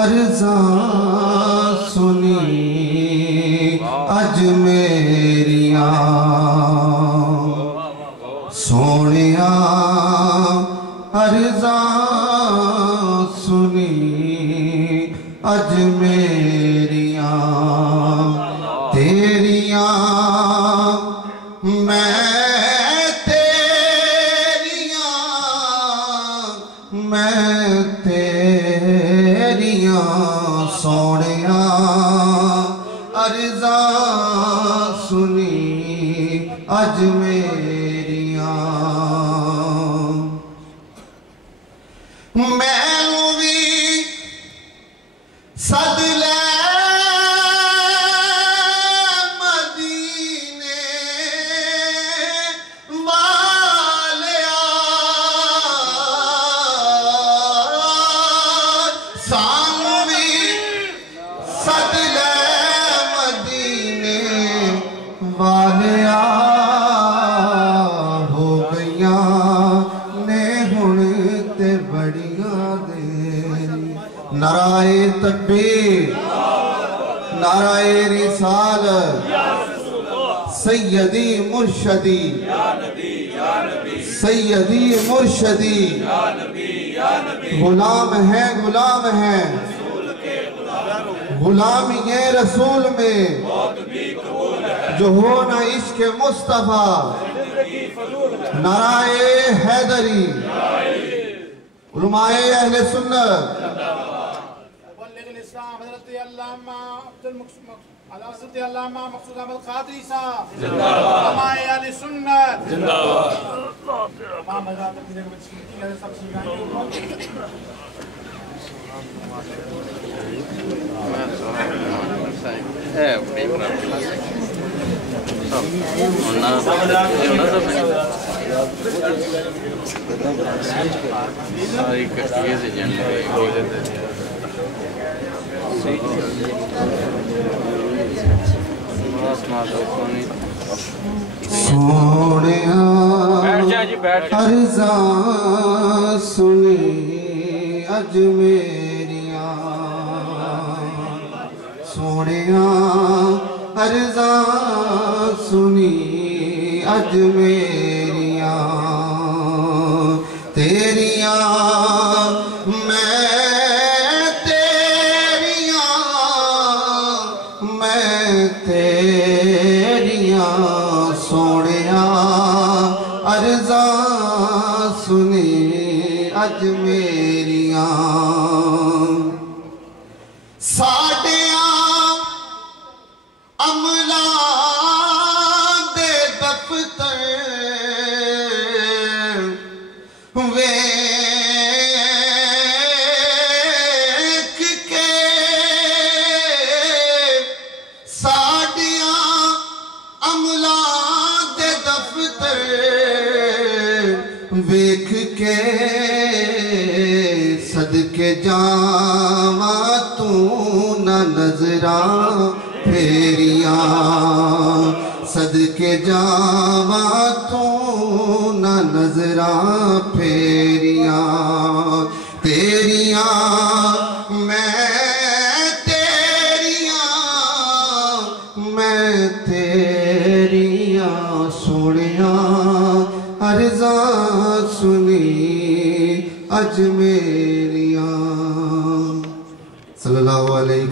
अर्ज़ा सुनी अज मेरिया सोनिया अर्ज़ा सुनी अज मेरिया तेरिया मैं तेरिया सोनिया अर्ज़ा सुनी अज मेरिया मैनू भी सद ले मदीने वालिया सानू भी सद ले मदीने वालिया हो गईया ने हुण ते बड़िया देरी नाराए तकबीर नाराए रिसालत सैयदी मुर्शदी सैयदी मुर्शदी गुलाम है गुलामी ये रसूल में जो हो ना इश्क मुस्तफा नाराए हैदरी उलमाए अहले सुन्नत सोनिया अर्ज़ा सुनी अज मेरिया सोनिया अर्ज़ा सुनी अज मेरिया तेरिया मैं तेरिया सोनिया अर्ज़ा सुनी अज मेरिया साडिया अमला दे दफ्तर वेख के साडिया अमला दे दफ्तर वेख के सदके जावा तू न नजरा फेरिया सदके जावा तू न नजरा फेरिया तेरिया मैं तेरिया सोनिया अर्ज़ा सुनी अज मेरिया सल्लल्लाहु अलैहि